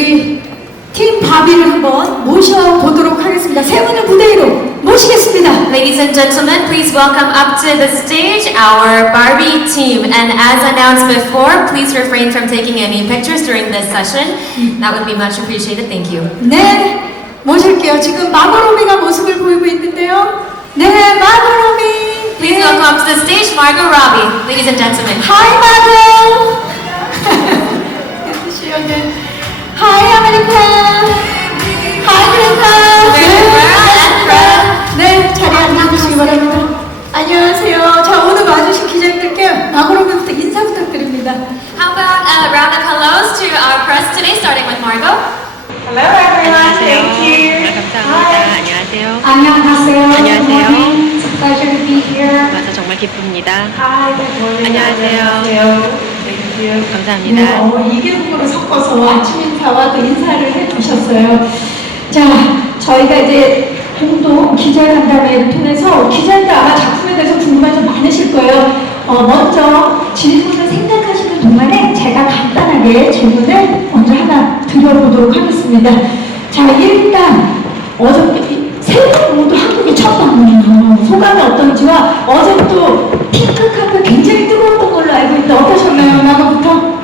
우리 팀 바비를 한번 모셔보도록 하겠습니다. 세 분을 무대 위로 모시겠습니다. Ladies and gentlemen, please welcome up to the stage our Barbie team. And as announced before, please refrain from taking any pictures during this session. That would be much appreciated. Thank you. 네, 모실게요. 지금 마고로비가 모습을 보이고 있는데요. 네, 마고로비. Please welcome up to the stage Margot Robbie. Ladies and gentlemen. Hi, Margot. Good to see you again. Hi, America. Hi, Greta. 네, 자리에 앉아주시기 바랍니다. 안녕하세요. 자, 오늘 와주신 기자님들께 마고로비부터 인사 부탁드립니다. How about a round of hellos to our press today, starting with Margot? Hello everyone, thank you. 감사합니다. 안녕하세요. 안녕하세요. 안녕하세요. It's a pleasure to be here. 와서 정말 기쁩니다. Hi, good morning. 안녕하세요. Thank you. 감사합니다. 네, 이계국으로 섞어서 아침 인사와 또 인사를 해주셨어요. 자, 저희가 이제 공동 기자간담회를 통해서 기자님들 아마 작품에 대해서 궁금한 점 많으실 거예요. 먼저 질문을 생각하시는 동안에 제가 간단하게 질문을 먼저 하나 드려보도록 하겠습니다. 자, 일단 어저께 세 분 모두 한국에 첫 방문이에요. 소감이 어떤지와 어제 또 핑크카페 굉장히 뜨거웠던 걸로 알고 있는데 어떠셨나요? 나가부터?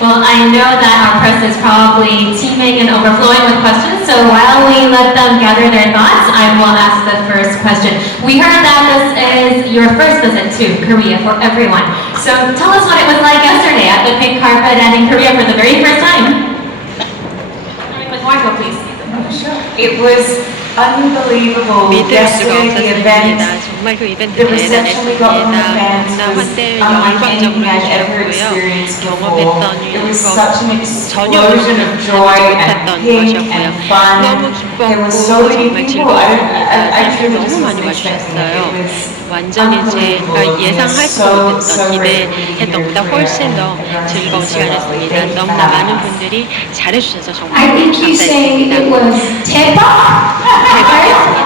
Well, I know that our press is probably teeming and overflowing with questions, so while we let them gather their thoughts, I will ask the first question. We heard that this is your first visit to Korea for everyone. So tell us what it was like yesterday at the pink carpet and in Korea for the very first time. Starting with Margot, please. It was unbelievable. 믿을 수가 Yesterday, the event, 없었습니다. 정말 그 이벤트 the reception we got from the fans 대단했습니다. was 환대 unlike anything 영광적으로 I'd ever 해주셨고요. experienced before. 경험했던 It was 것 such an 전혀 explosion of joy and 못했던 pink 것이었고요. and fun. 너무 There were 기뻤고 so many 정말 people. 즐거웠습니다. I 사람들 really 너무 just 많이 wasn't expecting it. 와주셨어요. It was 완전히 제가 예상할 수 못했던 기대했던 것보다 훨씬 더 즐거운 시간이었습니다. 너무나 많은 분들이 잘해주셔서 정말 I think you say 감사했습니다. it was 대박.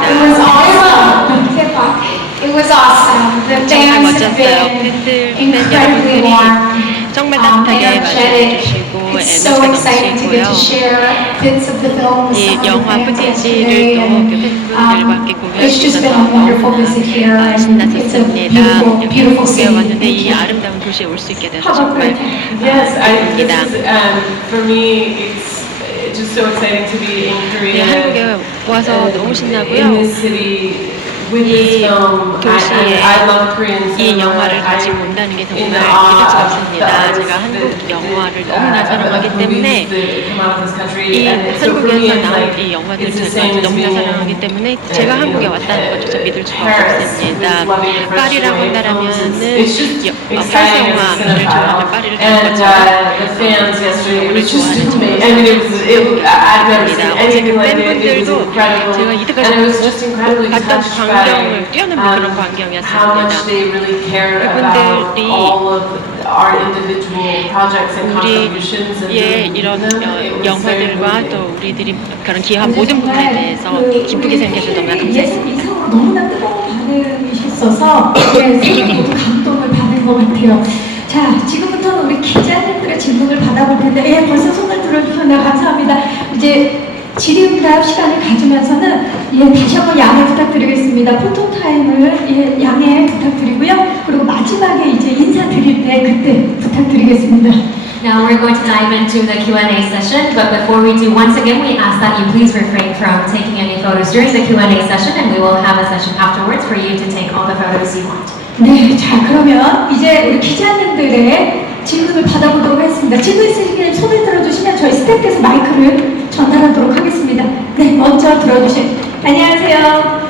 It was awesome. 대박. It was awesome. The 정말 fans have 멋졌어요. been 팬들, incredibly 여러분들이 warm. 정말 따뜻하게 맞이해주시고 It's so exciting to get 에너지가 to share bits of the film with 이 some of 영화 the fans 푸티지를 yesterday. 또 팬분들과 함께 공유할 It's 수 just 있어서 been a wonderful visit here, and it's a 신났었습니다. beautiful, beautiful 한국에 city. 왔는데 Thank 이 you. 아름다운 도시에 올 수 있게 돼서 How about 정말 Greta? Yes, this 기쁩니다. is, for me, it's just so exciting to be in 네, Korea. 한국에 와서 너무 in 신나고요. this city with this 이 film. 도시에 I love Korean 이 cinema. 영화를 같이 I'm 본다는 게 in 정말 awe 믿을 수가 of 없습니다. the 제가 artists 한국 that, 영화를 너무나 사랑하기 of 때문에 movies that come out of this country. 이 And so for me, 한국에서 it's 나온 like, 이 영화들을 it's the 제가 same as 너무나 being 사랑하기 때문에 제가 한국에 왔다는 것조차 믿을 수가 없었습니다. 파리라고 한다면은 프랑스 영화를 좋아하는 파리를 가는 And 것처럼 the fans yesterday, it 영화를 was just 좋아하는 amazing. 저로서 I mean, I've never seen 어제 anything 그 like it. It was 팬분들도 incredible. 제가 이때까지 And I was just incredibly 봤던 touched 광경을 by 뛰어넘는 그런 how 광경이었습니다. much they really cared about 그분들이 all of our individual projects and contributions and 우리의 doing 이런 them. It was very 영화들과 moving. 또 우리들이 그런 기여한 모든 부분에 대해서 기쁘게 생겨서 너무나 예상 감사했습니다. 이상으로 너무나 뜨거운 반응이셨어서 네, 서로 모두 감동을 받은 것 같아요. 자, 지금부터는 우리 기자님들의 질문을 받아볼 텐데, 예, 벌써 손을 들어주셨네요. 감사합니다. 이제 질의응답 시간을 가지면서는 예, 다시 한번 양해 부탁드리겠습니다. 포토타임을 예, 양해 부탁드리고요. 그리고 마지막에 이제 인사드릴 때 그때 부탁드리겠습니다. Now we're going to dive into the Q&A session, but before we do, once again, we ask that you please refrain from taking any photos during the Q&A session, and we will have a session afterwards for you to take all the photos you want. 네, 자 그러면 이제 우리 기자님들의 질문을 받아보도록 하겠습니다. 질문 있으시면 손을 들어주시면 저희 스태프께서 마이크를 전달하도록 하겠습니다. 네, 먼저 들어주신 안녕하세요.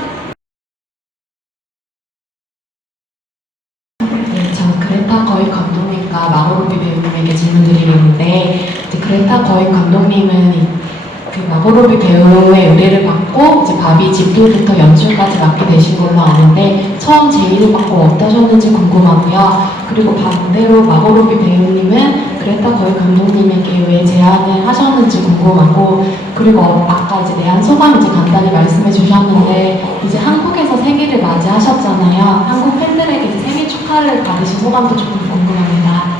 네, 저 그레타 거인 감독님과 마고로비 배우님에게 질문드리겠는데 이제 그레타 거인 감독님은 그 마고로비 배우의 의뢰를 받고 이제 바비 집도부터 연출까지 맡게 되신 걸로 아는데 처음 제의를 받고 어떠셨는지 궁금하고요. 그리고 반대로 마고로비 배우님은 그레타 거인 감독님에게 왜 제안을 하셨는지 궁금하고 그리고 아까 이제 내한 소감 이제 간단히 말씀해 주셨는데 이제 한국에서 생일을 맞이하셨잖아요. 한국 팬들에게 이제 생일 축하를 받으신 소감도 조금 궁금합니다.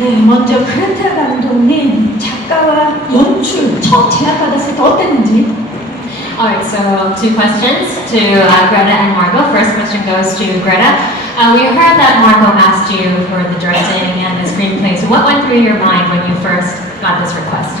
네, 먼저 그레타 감독님 작가와 연출 처음 제안받았을 때 어땠는지. Alright, so two questions to Greta and Margot. First question goes to Greta. We heard that Margot asked you for the directing and the screenplay. So what went through your mind when you first got this request?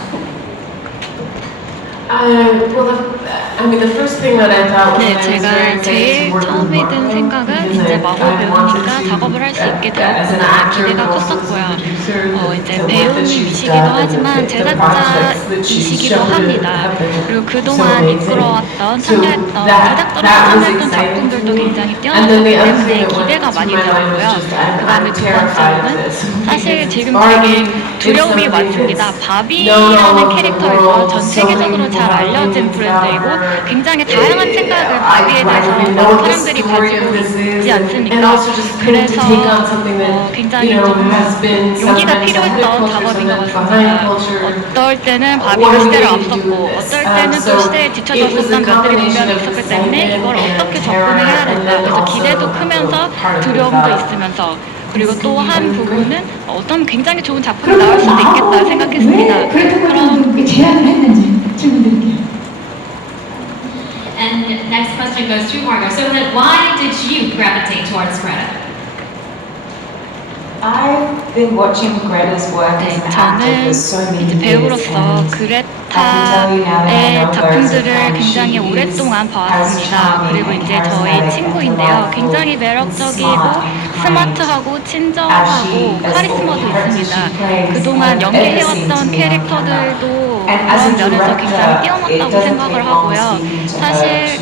The first thing that I thought was 네, that it was 제가 very exciting 제일 to work with 처음에 든 Margot, 생각은 because 이제 I 마법 wanted 배우니까 to, 작업을 할 수 있게 as an 되었구나 actor, 기대가 but also as a 컸었고요. producer, 이제 the work that 배우님이시기도 she's done and 하지만 the projects that she's 제작자이시기도 shown 합니다. have been 그리고 so 그동안 amazing. 이끌어왔던, So 참여했던, 제작자로 that was 참여했던 exciting 작품들도 to me. 굉장히 And then the 뛰어났기 other 때문에 thing that went 기대가 through 많이 my mind was 되었고요. just 그 다음에 I'm 두 terrified of 번째로는 this. 사실 지금 Barbie 되게 is 두려움이 something 많습니다. that's known all 바비라는 over the 캐릭터에서 world. 전 So many 세계적으로 people 잘 have 알려진 opinions 브랜드이고 about her. 굉장히 다양한 생각을 바비에 I 대해서 don't even know 많은 what the 사람들이 story 가지고 of this is, 있지 and 않습니까? also just to 그래서 take on something that 굉장히 you know 좀 has been 용기가 sometimes 필요했던 behind 작업인 것 culture, 같습니다. sometimes behind culture. 어떨 때는 What 바비가 are we 시대를 going to do 앞섰고 with this? 어떨 때는 또 So 시대에 it was 뒤쳐졌었던 a 면들이 combination 분명히 of 있었기 때문에 이걸 excitement 어떻게 and 접근을 terror, 해야 and 될까. then 그래서 also 기대도 크면서 part of it 두려움도 about 있으면서 그리고 또 한 부분은 어떤 굉장히 좋은 작품이 그럼 나올 수도 있겠다 마법은 생각했습니다. 왜 그레타 그럼 감독님께 제안을 했는지 질문 드릴게요. And next question goes to Margot. So then why did you gravitate towards Greta? I've been watching Greta's work as 네, an actor for so 저는 many 이제 years, 배우로서 and 그레타의 작품들을 굉장히 she 오랫동안 is 봐왔습니다. as 그리고 charming 이제 and 저희 charismatic 친구인데요. and 굉장히 delightful 매력적이고 and smart and kind. 스마트하고 친절하고 카리스마도 있습니다. 그동안 연기해왔던 캐릭터들도 그런 면에서 굉장히 뛰어났다고 생각을 하고요. 사실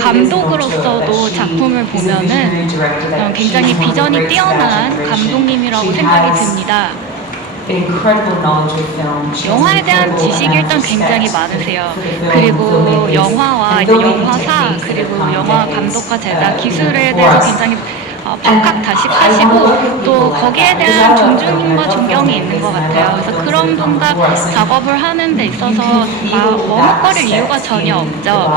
감독으로서도 작품을 보면은 굉장히 비전이 뛰어난 감독님이라고 생각이 듭니다. 영화에 대한 지식이 일단 굉장히 많으세요. 그리고 영화와 이제 영화사 그리고 영화 감독과 제작 기술에 대해서 굉장히 박학다식하시고 또 거기에 대한 존중과 존경이 있는 것 같아요. 그래서 그런 분과 작업을 하는 데 있어서 머뭇거릴 이유가 전혀 없죠.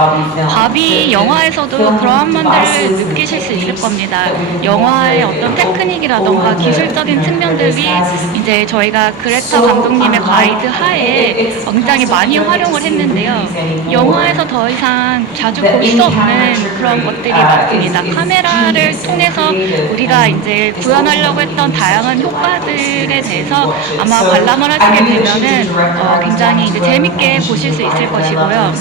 바비 영화에서도 그러한 면들을 느끼실 수 있을 겁니다. 영화의 어떤 테크닉이라던가 기술적인 측면들이 이제 저희가 그레타 감독님의 가이드 하에 굉장히 많이 활용을 했는데요. 영화에서 더 이상 자주 볼 수 없는 그런 것들이 많습니다. 카메라를 통해서 우리가 이제 구현하려고 했던 다양한 효과들에 대해서 아마 관람을 하시게 되면은 굉장히 이제 재밌게 보실 수 있을 것이고요.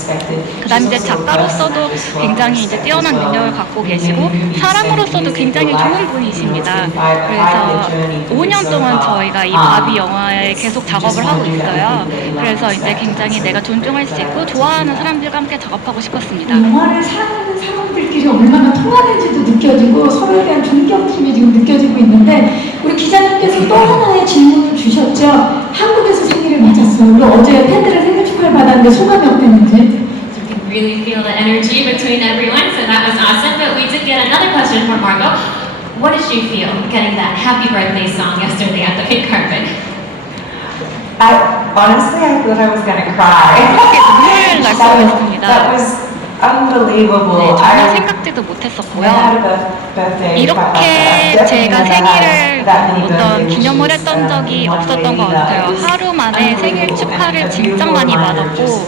그다음 이제 작가로서도 굉장히 이제 뛰어난 능력을 갖고 계시고 사람으로서도 굉장히 좋은 분이십니다. 그래서 5년 동안 저희가 이 바비 영화에 계속 작업을 하고 있어요. 그래서 이제 굉장히 내가 존중할 수 있고 좋아하는 사람들과 함께 작업하고 싶었습니다. 영화를 사랑하는 사람들끼리 얼마나 통하는지도 느껴지고 서로에 대한 존경심이 지금 느껴지고 있는데 우리 기자님께서 또 하나의 질문을 주셨죠. 한국에서 생일을 맞았어요. 우리 어제 팬들의 생일 축하를 받았는데 소감이 어땠는지. You can really feel the energy between everyone, so that was awesome. But we did get another question from Margot. What did you feel getting that happy birthday song yesterday at the pink carpet? Honestly, I thought I was going to cry. 눈물 날 뻔했습니다. That was unbelievable. 네, 전혀 생각지도 못했었고요. 이렇게 제가 생일을 어떤 기념을 했던 적이 없었던 것 같아요. 하루 만에 생일 축하를 진짜 많이 받았고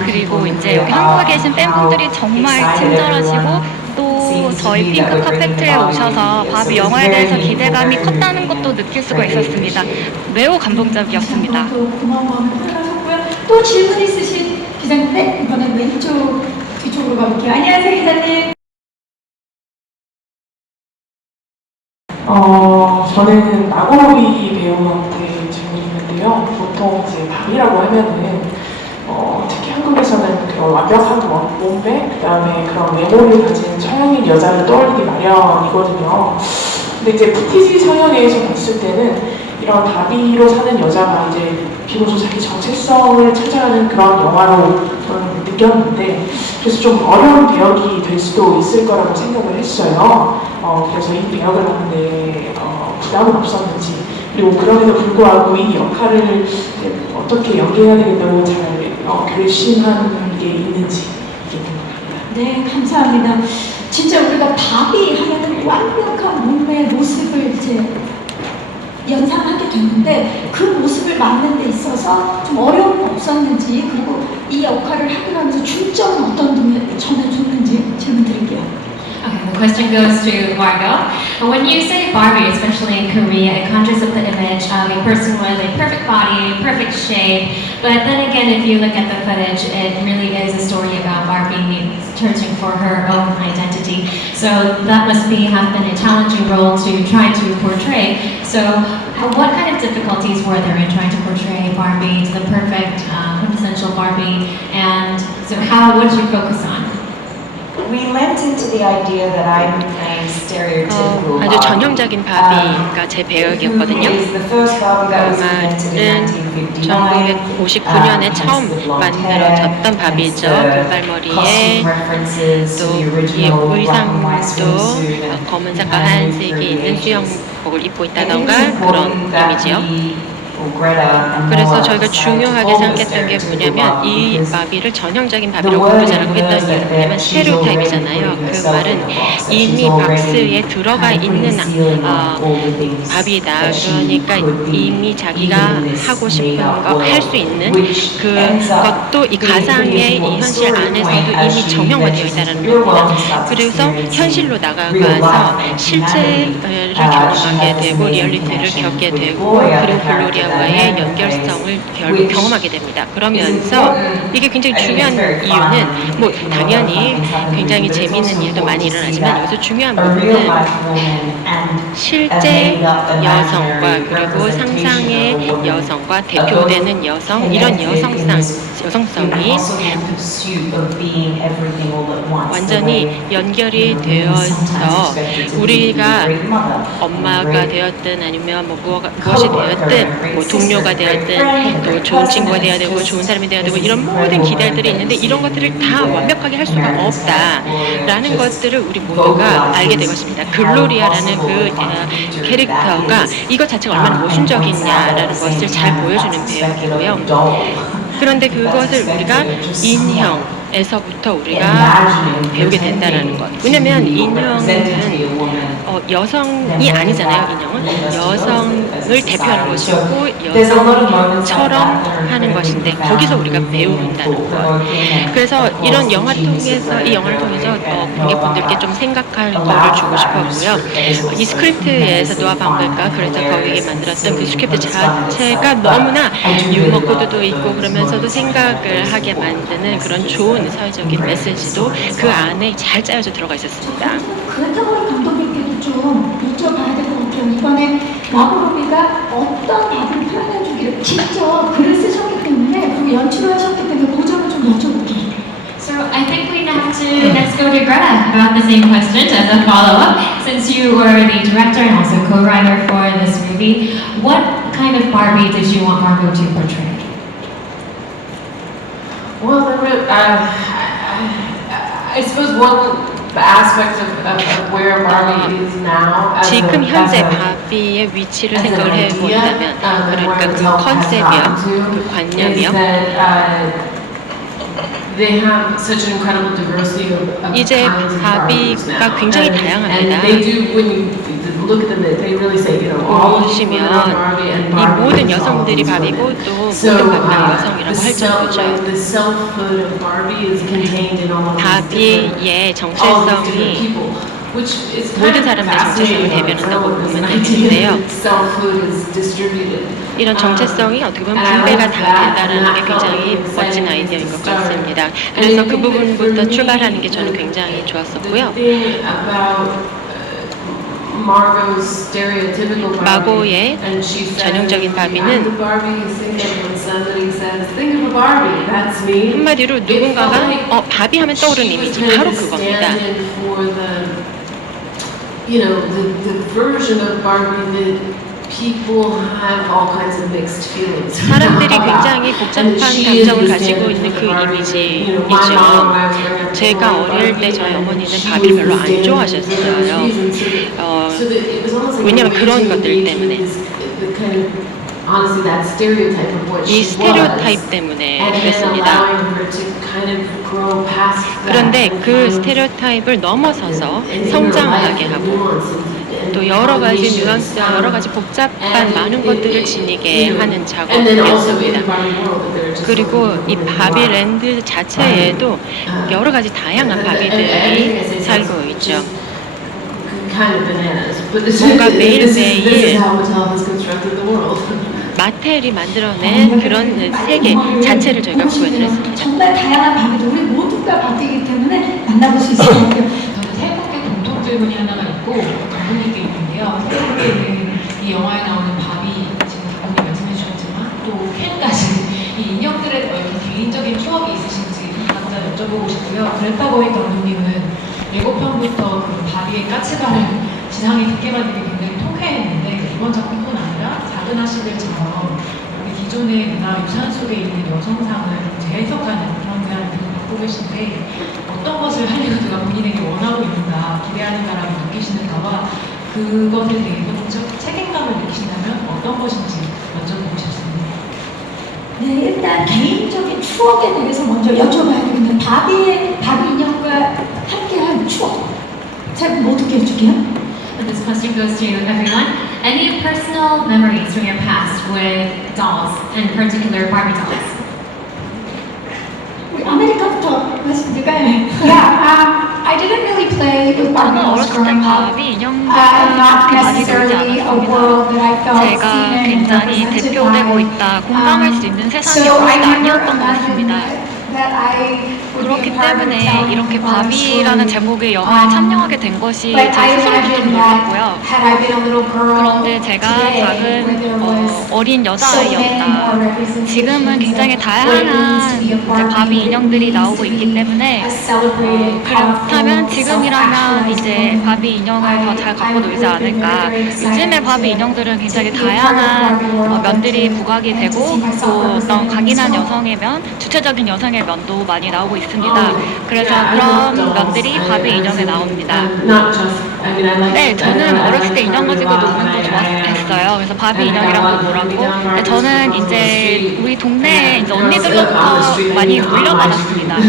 그리고 이제 여기 한국에 계신 팬분들이 정말 친절하시고 또 저희 핑크 카페트에 오셔서 바비 영화에 대해서 기대감이 컸다는 것도 느낄 수가 있었습니다. 매우 감동적이었습니다. 또 고마운 마음을 표현하셨고요. 또 질문 있으신 기자님, 네, 이번엔 왼쪽 뒤쪽으로 가볼게요. 안녕하세요, 기자님. 저는 마고로비 배우한테 질문이 있는데요. 보통 이제 바비라고 하면은 특히 한국에서는 그런 완벽한 몸매, 그다음에 그런 외모를 가진 서양인 여자를 떠올리기 마련이거든요. 근데 이제 푸티지 서양에서 봤을 때는 이런 바비로 사는 여자가 이제 비로소 자기 정체성을 찾아가는 그런 영화로 저는 느꼈는데 그래서 좀 어려운 배역이 될 수도 있을 거라고 생각을 했어요. 그래서 이 배역을 하는데 부담은 없었는지 그리고 그럼에도 불구하고 이 역할을 어떻게 연기해야 되겠다고 잘 결심한 게 있는지 이게 궁금합니다. 네, 감사합니다. 진짜 우리가 바비 하면은 완벽한 몸매의 모습을 이제 연상하게 됐는데 그 모습을 맡는 데 있어서 좀 어려움은 없었는지, 그리고 이 역할을 하고 나면서 중점은 어떤 점에 줬는지 질문 드릴게요. Okay, the question goes to Margot. When you say Barbie, especially in Korea, it conjures up the image of a person with a perfect body, perfect shape. But then again, if you look at the footage, it really is a story about Barbie searching for her own identity. So that must have been a challenging role to try to portray. So what kind of difficulties were there in trying to portray Barbie, the perfect, quintessential Barbie? And so what did you focus on? We lent into the idea that I'm a stereotypical 아주 전형적인 바비가 제 배역이었거든요. 영화는 1959년에 처음 만들어졌던 바비죠. 금발머리에 또 이 의상도 검은색과 하얀색이 있는 수영복을 입고 있다던가 그런 이미지요. 그래서 저희가 중요하게 생각했던 게 뭐냐면 이 바비를 전형적인 바비라고 부르자라고 했던 이유는 뭐냐면 스테레오타입이잖아요. 그 말은 이미 박스에 들어가 있는 바비다. 그러니까 이미 자기가 하고 싶은 거 할 수 있는 그것도 이 가상의 이 현실 안에서도 이미 정형화되어 있다는 겁니다. 그래서 현실로 나가서 실제를 경험하게 되고 리얼리티를 겪게 되고 그리고 글로리아와의 연결성을 결국 경험하게 됩니다. 그러면서 이게 굉장히 중요한 이유는 뭐 당연히 굉장히 재미있는 일도 많이 일어나지만 여기서 중요한 부분은 실제 여성과 그리고 상상의 여성과 대표되는 여성 이런 여성성이 완전히 연결이 되어서 우리가 엄마가 되었든 아니면 무엇이 되었든 뭐 동료가 되었든 또 좋은 친구가 되어야 되고 좋은 사람이 되어야 되고 이런 모든 기대들이 있는데 이런 것들을 다 완벽하게 할 수가 없다라는 것들을 우리 모두가 알게 되었습니다. 글로리아라는 그 캐릭터가 이것 자체가 얼마나 모순적이냐라는 것을 잘 보여주는 배역이고요. 그런데 그것을 우리가 인형에서부터 우리가 배우게 된다는 것. 왜냐면 인형은 여성이 아니잖아요. 인형은 여성을 대표하는 것이고 여성처럼 하는 것인데 거기서 우리가 배운다는 것. 그래서 이런 영화 통해서 이 영화를 통해서 관객분들께 좀 생각할 거를 주고 싶었고요. 이 스크립트에서도 방금까 그래서 거기에 만들었던 그 스크립트 자체가 너무나 유머 코드도 있고 그러면서도 생각을 하게 만드는 그런 좋은 사회적인 메시지도 그 안에 잘 짜여져 들어가 있었습니다. 그레타 감독님께도 좀 여쭤봐야 될 것 같아요. 이번에 마고로비가 어떤 답을 표현해주기를 직접 글을 쓰셨기 때문에 그리고 연출을 하셨기 때문에 그 점을 좀 여쭤볼게요. So I think we have to next go to Greta about the same question as a follow-up. Since you were the director and also co-writer for this movie, what kind of Barbie did you want Margot to portray? Well, I suppose one aspect of where Barbie is now as 지금 현재 a 바비의 위치를 생각을 해본다면 그러니까 그 컨셉이요, 그 관념이요. They have such an incredible diversity of 이제 kinds of Barbies 바비가 now. 굉장히 And 다양합니다. they do, when you look at them, they really say, you know, all these women are Barbie and 이 Barbie 모든 is all 여성들이 these 바비고 women. 또 So, 모든 바비가 여성이라고 할 정도죠. the selfhood of Barbie is contained in all of these 바비의 all of these different 정체성이 people, which is 모든 kind of 사람들의 fascinating 정체성을 on its 대변한다고 own. It's 보면 an idea 되는데요. that selfhood is distributed. 이런 정체성이 어떻게 보면 분배가 다 된다는 게 굉장히 멋진 아이디어인 것 같습니다. 그래서 그 부분부터 출발하는 게 저는 굉장히 좋았었고요. 마고의 전형적인 바비는 한마디로 누군가가 바비 하면 떠오르는 이미지 바로 그겁니다. You know, the version of Barbie that people have all kinds of mixed feelings. 사람들이 굉장히 복잡한 감정을 가지고 있는 그 이미지이죠. 제가 어릴 때 저희 어머니는 바비를 별로 안 좋아하셨어요. 왜냐면 그런 것들 때문에. 이 스테레오타입 때문에 그랬습니다. 그런데 그 스테레오타입을 넘어서서 성장하게 하고 또 여러 가지 뉘앙스와 여러 가지 복잡한 많은 것들을 지니게 하는 And then also in 작업이었습니다. the Barbie world, that there are just 그리고 이 바비랜드 자체에도 여러 가지 다양한 바비들이 살고 있죠. kind of bananas, but 뭔가 this is 매일매일 how Mattel has constructed the world. 마텔이 만들어낸 그런 세계 자체를 저희가 구현을 했습니다. 정말 다양한 바비들, 우리 모두가 바비이기 때문에 만나볼 수 있을 것 같아요. 저는 세 분께 공통 질문이 하나가 있고 감독님께 있는데요. 세 분께는 이 영화에 나오는 바비, 지금 감독님 말씀해 주셨지만 또 켄까지 이 인형들에 이렇게 개인적인 추억이 있으신지 각자 여쭤보고 싶고요. 그레타 거인 감독님은 예고편부터 그 바비의 까치발을 지상에 듣게 만들기 굉장히 통쾌했는데 이번 작품뿐 아니라 작은 아씨들처럼 우리 기존의 문화 유산 속에 있는 여성상을 재해석하는 그런 대안을 계속 갖고 계신데 어떤 것을 할리우드가 본인에게 원하고 있는가, 기대하는가라고 느끼시는가와 그것에 대해서 좀 책임감을 느끼신다면 어떤 것인지 여쭤보고 싶습니다. 네, 일단 개인적인 추억에 대해서 먼저 여쭤봐야 되겠네요. 바비 인형과 함께한 추억. 제가 모두게 해줄게요. And this question goes to everyone. Any personal memories from your past with dolls, in particular Barbie dolls? 우리 아메리카부터 말씀드릴까요? I didn't really play with Barbie 저는 dolls 어렸을 때 growing up. 바비 인형들은 Not 그렇게 많이 놀지 necessarily a 않았습니다. world that I felt 제가 seen and 굉장히 represented 대표되고 by. 있다, 공감할 수 있는 세상이 So I 훨씬 never 아니었던 것 imagined 같습니다. that I would be 그렇기 a part of 때문에 telling 이렇게 Barbie 바비라는 story. 제목의 영화에 참여하게 된 것이 But 제 I 스스로도 좀 imagined that 놀랐고요. had I been a little girl 그런데 제가 today, where 작은 there was 어린 so many more 여자아이였다. representations 지금은 굉장히 of what it means to be a 다양한 Barbie, 바비 what it 인형들이 means 나오고 to 있기 be 때문에 a celebrated, 그렇다면 powerful, 지금이라면 self-actualized 이제 woman. 바비 인형을 더 잘 갖고 놀지 않을까. 요즘의 바비 인형들은 굉장히 to be a part of 다양한 Barbie world 면들이 and 부각이 to 되고 see myself 또 어떤 represented 강인한 as well. 여성의 면, 주체적인 여성의 면도 많이 나오고 있습니다. 그래서 그런 면들이 바비 인형에 나옵니다. 네, 저는 어렸을 때 인형 가지고 노는 거 좋아했어요. 그래서 바비 인형이랑도 놀았고, 근데 저는 이제 우리 동네에 이제 언니들로부터 많이 물려받았습니다. 네,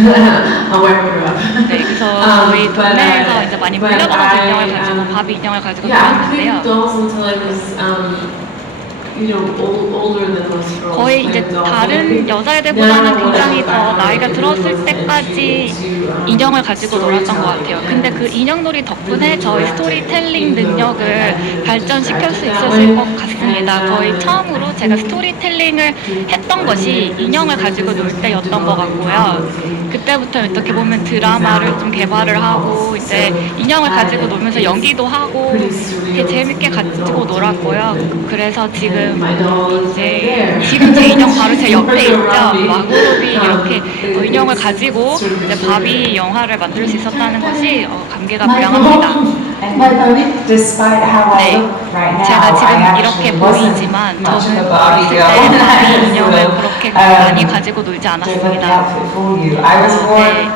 그래서 저희 동네에서 이제 많이 물려받아서 인형을 가지고 바비 인형을 가지고 놀았는데요. 거의 이제 다른 여자애들보다는 굉장히 더 나이가 들었을 때까지 인형을 가지고 놀았던 것 같아요. 근데 그 인형놀이 덕분에 저희 스토리텔링 능력을 발전시킬 수 있었을 것 같습니다. 거의 처음으로 제가 스토리텔링을 했던 것이 인형을 가지고 놀 때였던 것 같고요. 그때부터 어떻게 보면 드라마를 좀 개발을 하고 이제 인형을 가지고 놀면서 연기도 하고 이렇게 재밌게 가지고 놀았고요. 그래서 지금 제 인형 바로 제 옆에 있죠. 마고로비 이렇게 인형을 가지고 이제 바비 영화를 만들 수 있었다는 것이 감개가 Despite how I 네, look right now, 제가 I 지금 actually 이렇게 wasn't 보이지만 much of 저는 a Barbie 어렸을 girl. 때 바비 인형을 So, 그렇게 많이 가지고 놀지 Don't let the 않았습니다. outfit fool you. I was 네. born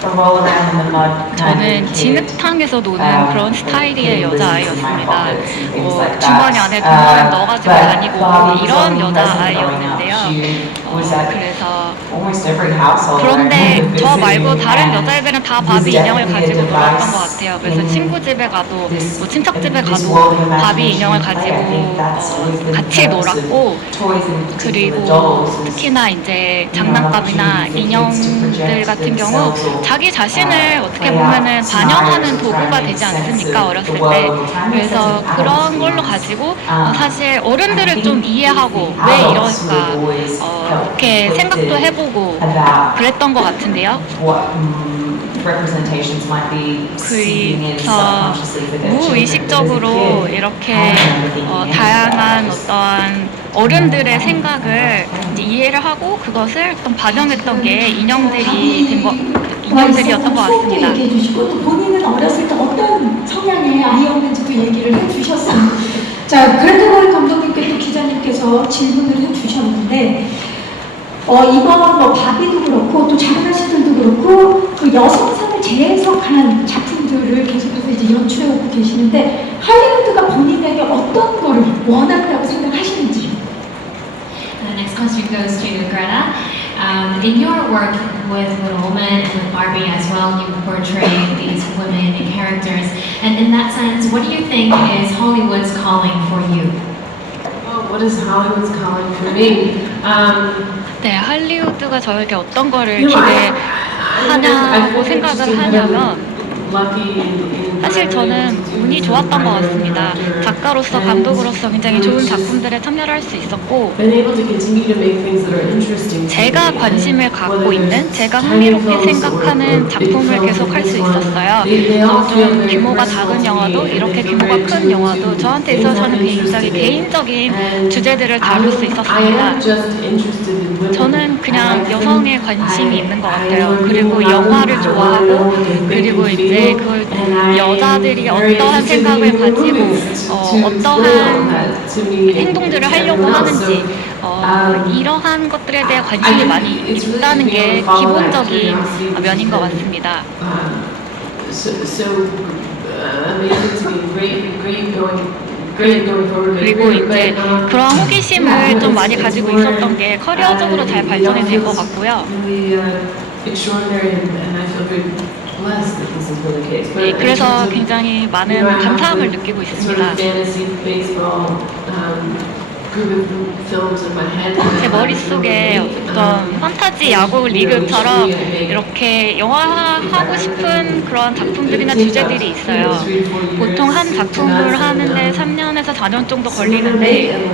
to roll around in the mud. kind of 저는 kid. 진흙탕에서 노는 그런 스타일의 여자아이였습니다. 주머니 안에 But 돈을 넣어가지고 다니고 Barbie was 이런 omnipresent growing up. 여자아이였는데요. She was at 그래서 almost every household. 그런데 저 말고 다른 And 여자애들은 다 it was 바비 인형을 definitely a 가지고 놀았던 device 것 같아요. 그래서 in 친구 집에 가도 this- 뭐 친척 집에 in this 가도 world of 바비 imagination 인형을 play. I 가지고 think that's always been the 같이 purpose of 놀았고 toys and particular 그리고 dolls is 특히나 이제 장난감이나 인형들 같은 경우 자기 자신을 어떻게 보면은 반영하는 도구가 되지 않습니까? 어렸을 때. 그래서 그런 걸로 가지고 사실 어른들을 좀 이해하고 왜 이럴까 이렇게 생각도 해보고 그랬던 것 같은데요. representations might be seeping in 그래서 subconsciously for their children. 무의식적으로 But as a kid, 이렇게 I remember thinking 다양한 about 어떠한 어른들의 생각을 이제 이해를 하고 그것을 좀 반영했던 게 인형들이었던 것 추억도 같습니다. 얘기해 주시고 또 본인은 어렸을 때 어떤 성향의 아이였는지도 얘기를 해주셨어요. 자, 그레타 거인 감독님께 또 기자님께서 질문을 해주셨는데 이번 뭐 바비도 그렇고 또 작은 아씨들도 그렇고 그 여성상을 재해석하는 작품들을 계속해서 이제 연출해오고 계시는데 할리우드가 본인에게 어떤 거를 원한다고 생각하시는지. The next question goes to Greta. In your work with Little Woman and with Barbie as well, you portray these women characters. And in that sense, what do you think is Hollywood's calling for you? Oh, what is Hollywood's calling for me? 네, 할리우드가 저에게 어떤 거를 You know, I 기대하냐고 feel 생각을 just 하냐면 lucky in 사실 저는 운이 좋았던 것 같습니다. 작가로서 감독으로서 굉장히 좋은 작품들에 참여를 할 수 있었고 been able to continue to make things that are interesting. 제가 관심을 갖고 있는, 제가 흥미롭게 생각하는 작품을 계속 할 수 있었어요. 그래서 좀 규모가 작은 영화도 이렇게 규모가 큰 영화도 저한테 있어서는 굉장히 개인적인 주제들을 다룰 수 있었습니다. 저는 그냥 여성에 관심이 있는 것 같아요. 그리고 영화를 좋아하고 그리고 이제 그 여자들이 어떠한 생각을 가지고 어떠한 행동들을 하려고 하는지 이러한 것들에 대해 관심이 많이 있다는 게 기본적인 면인 것 같습니다. 그리고 이제 그런 호기심을 좀 많이 가지고 있었던 게 커리어적으로 잘 발전이 된 것 같고요. 네, 그래서 굉장히 많은 감사함을 느끼고 있습니다. 제 머릿속에 어떤 판타지 야구 리그처럼 이렇게 영화하고 싶은 그런 작품들이나 주제들이 있어요. 보통 한 작품을 하는데 3년에서 4년 정도 걸리는데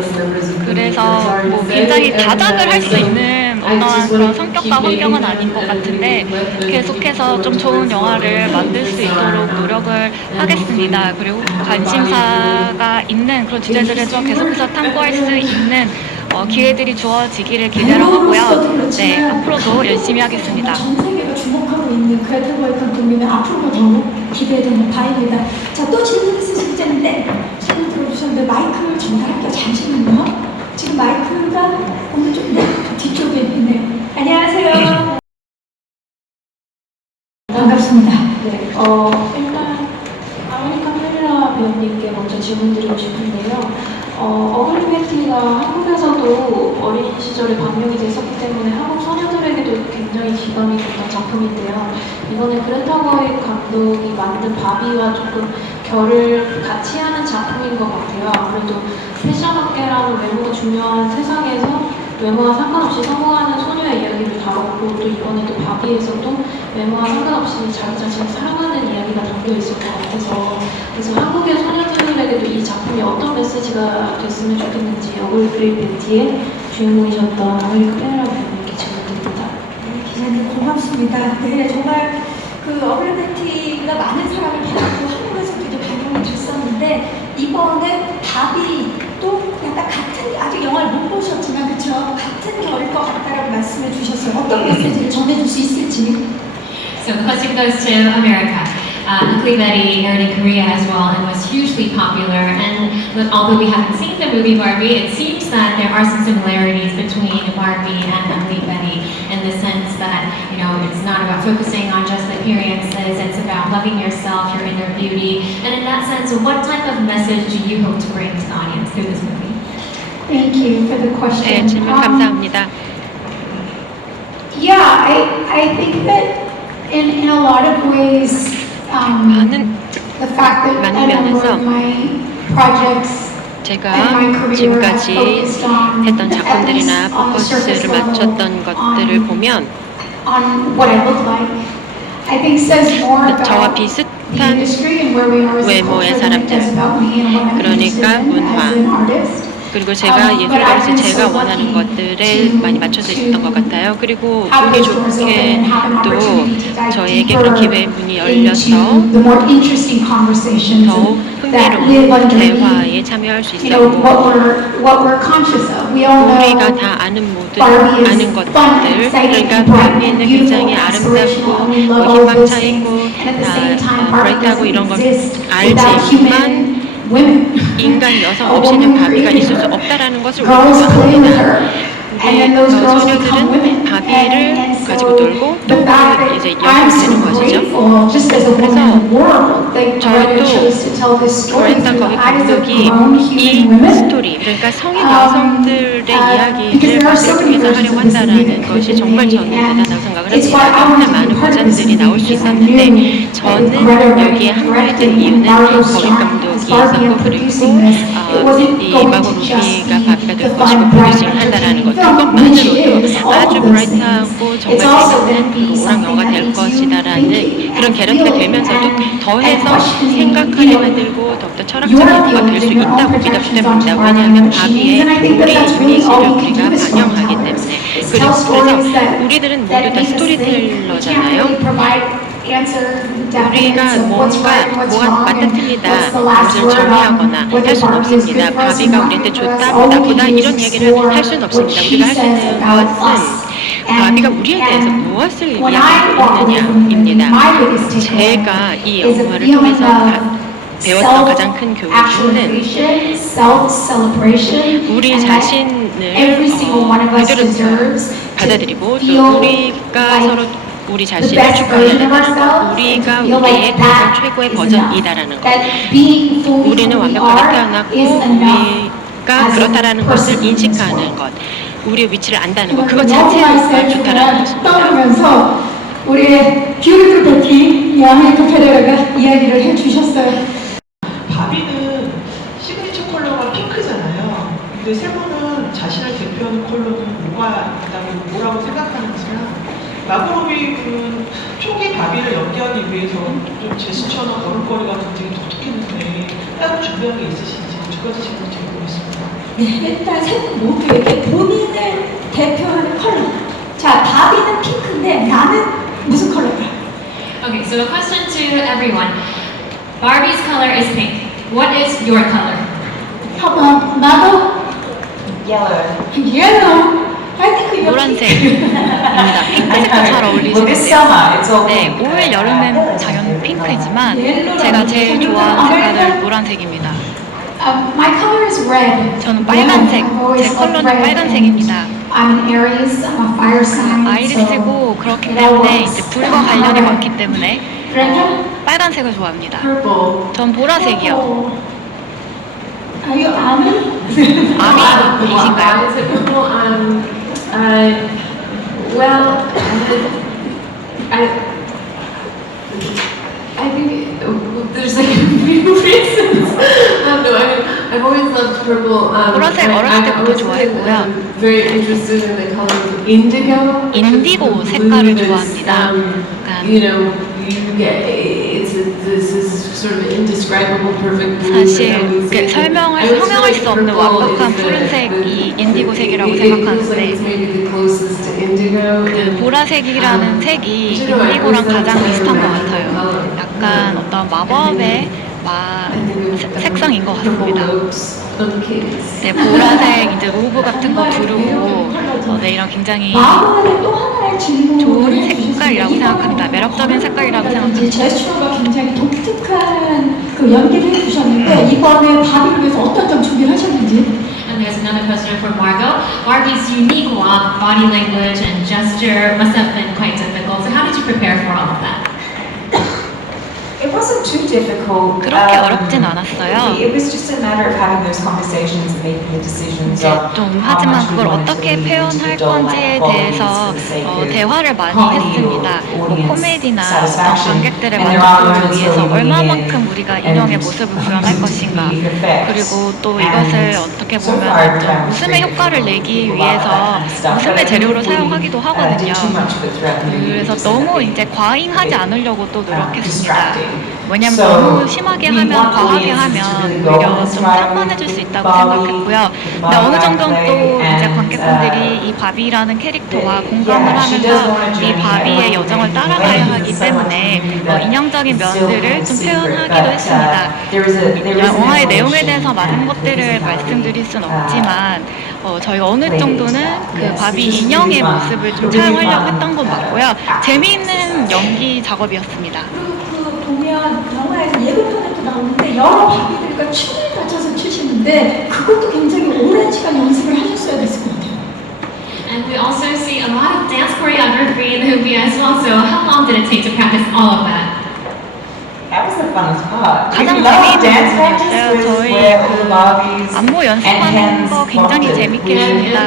그래서 뭐 굉장히 다작을 할 수 있는 어떠한 그런 성격과 환경은 아닌 것 같은데 계속해서 좀 좋은 영화를 만들 수 있도록 노력을 하겠습니다. 그리고 관심사가 있는 그런 주제들을 좀 계속해서 탐구할 수 있는 기회들이 주어지기를 기대를 하고요. 네, 앞으로도 열심히 하겠습니다. 전 세계가 주목하고 있는 그레타 거익 감독님의 앞으로가 더욱 기대되는 바입니다. 자, 또 질문 있으실 텐데 질문 들어주셨는데 마이크를 전달할게요. 잠시만요. 지금 마이크가 오늘 좀 뒤쪽에 있네요. 안녕하세요. 반갑습니다. 네, 일단 아메리칸 페레라 배우님께 먼저 질문드리고 싶은데요. 어글리 베티가 한국에서도 어린 시절에 방영이 됐었기 때문에 한국 소녀들에게도 굉장히 기감이 됐던 작품인데요. 이번에 그레타 거익 감독이 만든 바비와 조금 결을 같이 하는 작품인 것 같아요. 아무래도 패션업계라는 외모가 중요한 세상에서 외모와 상관없이 성공하는 소녀의 이야기를 다뤘고 또 이번에 또 바비에서도 외모와 상관없이 자기 자신을 사랑하는 이야기가 담겨 있을 것 같아서 그래서 한국의 소녀들에게도 이 작품이 어떤 메시지가 됐으면 좋겠는지 어글리 베티의 주인공이셨던 아메리칸 페레라 배우님께 질문드립니다. 네, 기자님 고맙습니다. 네, 정말 그 어글리 베티가 많은 사랑을 받았고 한국에서도 이제 방영이 됐었는데 이번에 바비도 약간 같은 아직 영화를 못 보셨지만 그쵸 같은 결일 것 같다라고 말씀해 주셨어요. 어떤 메시지를 전해줄 수 있을지. So the question goes to America. Ugly Betty aired in Korea as well and was hugely popular. And although we haven't seen the movie Barbie, it seems that there are some similarities between Barbie and Ugly Betty in the sense that, you know, it's not about focusing on just appearances, it's about loving yourself, your inner beauty. And in that sense, what type of message do you hope to bring to the audience through this movie? Thank you for the question. 네, 질문 감사합니다. Yeah, I think that in a lot of ways, 많은 the fact that a number of my projects 제가 지금까지 했던 작품들이나 포커스를 맞췄던 것들을 보면 on what I look like, I think says more about 저와 the 비슷한 industry and where we are as a 외모의 culture than it does 사람들, about me and what I'm interested 그러니까 in as an 문화, artist. 그리고 제가 예술가로서 제가 원하는 것들에 많이 맞춰져 있었던 것 같아요. 그리고 운이 좋게도 저에게 그런 기회의 문이 열려서 더욱 흥미로운 대화에 참여할 수 있었고 우리가 다 아는 모든 아는 것들 그러니까 바비는 굉장히 아름답고 희망차 있고 브라이트하고 이런 걸 알지만 인간 여성 없이는 바비가 있을 수 없다라는 것을 우리가 압니다. then those girls become 소녀들은 women. 바비를 가지고 놀고 the 또 fact that 이제 I'm 여성이 so 되는 것이죠. grateful, just as a woman in the world, that Greta chose to tell this story 그레타 through 거기 the eyes of 감독이 grown 이 human women. 스토리, 그러니까 성인 여성들의 이야기를 because there are so 바비를 many 통해서 versions 하려고 of this movie 한다라는 that 것이 could 정말 be 저는 made, and 대단하다고 생각을 it's why 합니다. I wanted 때문에 to be 많은 part of this 버전들이 movie, 나올 수 because I 있었는데 knew 저는 that Greta 여기에 Gerwig 합류했던 directed 이유는 Margot 거기 Starr as 감독이 Barbie and 있었고 producing 그리고 this. It wasn't 이 going 마고 to just 루비가 be 바비가 the 될 것이고 fun, bright, 프로듀싱을 한다라는 것 entertaining film, which 그것만으로도 it is, all 아주 of those things. 브라이트하고 정말 It's also 재밌는 going to be 그 오락 something 영화가 that 될 makes you 것이다라는 think 그런 and 개런티가 feel 되면서도 and 더해서 questioning, 생각하게 you know, 만들고 더욱더 철학적인 your 영화가 될 feelings 수 and your own 있다고 믿었기 projections 때문입니다. onto Barbie 왜냐하면 and 바비의 machines, and I think 우리 that that's really all 이미지를 we can 우리가 do as 반영하기 storytellers. 때문에 Is 그래서 tell stories 우리들은 모두 that 다 make us think. We can't 스토리텔러잖아요. really provide answers, 우리가 definites of what's 뭔가 right and what's 뭐가 wrong, 맞다 and 틀리다 what's the last 것을 word 정의하거나 on 할 whether 수는 Barbie is 없습니다. good for us or 바비가 not 우리한테 good for us. 좋다, All we 나쁘다 can do 이런 is 얘기를 explore 할 수는 what 없습니다. she 우리가 할 수 says 있는 about 것은 us. 바비가 우리에 대해서 And 무엇을 when I walk 이야기하고 away from the movie, 있느냐입니다. my biggest 제가 takeaway 이 is a 영화를 feeling 통해서 of 배웠던 가장 큰 교훈은 self-actualization, self-celebration, 우리 and that 자신을 every single one of us 그대로 deserves 받아들이고 to 또 feel 우리가 like 서로 우리 the 자신을 best version of 축하해야 ourselves, 된다는 우리가 to feel 우리의 like 가장 that 최고의 is enough. 버전이다라는 것. That being fully 우리는 who we 완벽하게 are 태어났고 is enough 우리가 as a 그렇다라는 person 것을 in this 인식하는 world. 것, 우리의 위치를 안다는 것, 정말 그것 너무 자체가 많이 좋다라는 것입니다. 떠오르면서 우리의 뷰티풀 베티 아메리카 페레라가 이야기를 해주셨어요. 바비는 시그니처 컬러가 핑크잖아요. 근데 세 분은 자신을 대표하는 컬러는 뭐가 있다고 뭐라고 생각하는지랑 마고 로비 분은 초기 바비를 연기하기 위해서 좀 제스처나 걸음걸이 같은 게 되게 독특했는데 따로 준비한 게 있으신지 두 가지 질문 드리겠습니다. 네, 일단 세 분 모두에게 본인을 대표하는 컬러. 자, 바비는 핑크인데 나는 무슨 컬러야? Okay, so a question to everyone. Barbie's color is pink. What is your color? 나도 Yellow. yellow. I think 노란색입니다. 핑크색과 잘 Well, this 어울리시는데요. summer it's all 네, pink. 올 여름엔 당연히 핑크이지만 제가 제일 좋아하는 색깔은 노란색입니다. My color is red. 저는 빨간색, 제 컬러는 빨간색입니다. I'm an Aries. I'm a fire sign. 아이리스고 그렇기 때문에 이제 불과 관련이 많기 때문에 빨간색을 좋아합니다. Purple. 전 보라색이요. Are you Amin? 아미이신가요? Is it purple? Well, I think there's like a few reasons. No, I mean, I've always loved purple. 보라색 and 어렸을 I 때부터 always 좋아했고요. been very interested in the color of indigo. 인디고 색깔을 좋아합니다. You know, you get this is sort of indescribable perfect blue. 사실 설명할 수 없는 완벽한 푸른색이 인디고색이라고 생각하는데 그 보라색이라는 색이 인디고랑 가장 비슷한 것 같아요. 약간 어떤 마법의 색상인 것 같습니다. 네, 보라색 이제 로브 같은 거 두르고 네, 이런 굉장히 마음에 또 하나의 질문을 좋은 해주셨습니다. 색깔이라고 생각합니다. 매력적인 색깔이라고 생각합니다. 제스처가 굉장히 독특한 그 연기를 해주셨는데 이번에 바비를 위해서 어떤 점 준비를 하셨는지. And there's another question for Margot. Barbie's unique body language and gesture must have been quite difficult. So how did you prepare for all of that? It wasn't too difficult. 그렇게 어렵진 않았어요. It was just a matter of having those conversations and making the decisions. 이제 좀 하지만 그걸 어떻게 표현할 건지에 대해서 대화를 많이 했습니다. 뭐 코미디나 어떤 관객들의 만족도를 위해서 얼마만큼 우리가 인형의 모습을 구현할 것인가, 그리고 또 이것을 어떻게 보면 좀 웃음의 효과를 내기 위해서 웃음의 재료로 사용하기도 하거든요. 그래서 너무 이제 과잉하지 않으려고 또 노력했습니다. 왜냐면 너무 심하게 하면, 과하게 하면 오히려 좀 산만해질 수 있다고 생각했고요. 근데 어느 정도는 또 이제 관객분들이 이 바비라는 캐릭터와 공감을 하면서 이 바비의 여정을 따라가야 하기 때문에 인형적인 면들을 좀 표현하기도 했습니다. 영화의 내용에 대해서 많은 것들을 말씀드릴 순 없지만 저희가 어느 정도는 그 바비 인형의 모습을 좀 차용하려고 했던 건 맞고요. 재미있는 연기 작업이었습니다. 보면 영화에서 예고편에도 나오는데 여러 바비들과 춤을 같이서 추시는데 그것도 굉장히 오랜 시간 연습을 하셨어야 됐을 것 같아요. And we also see a lot of dance choreography in the hoopie as well. So how long did it take to practice all of that? That was the funnest part. 가장 We loved 재미있는 dance practice 부분이었어요. was 저희 where all the Barbies 안무 and 연습하는 Kens 거 굉장히 bonded. 재밌게 했습니다.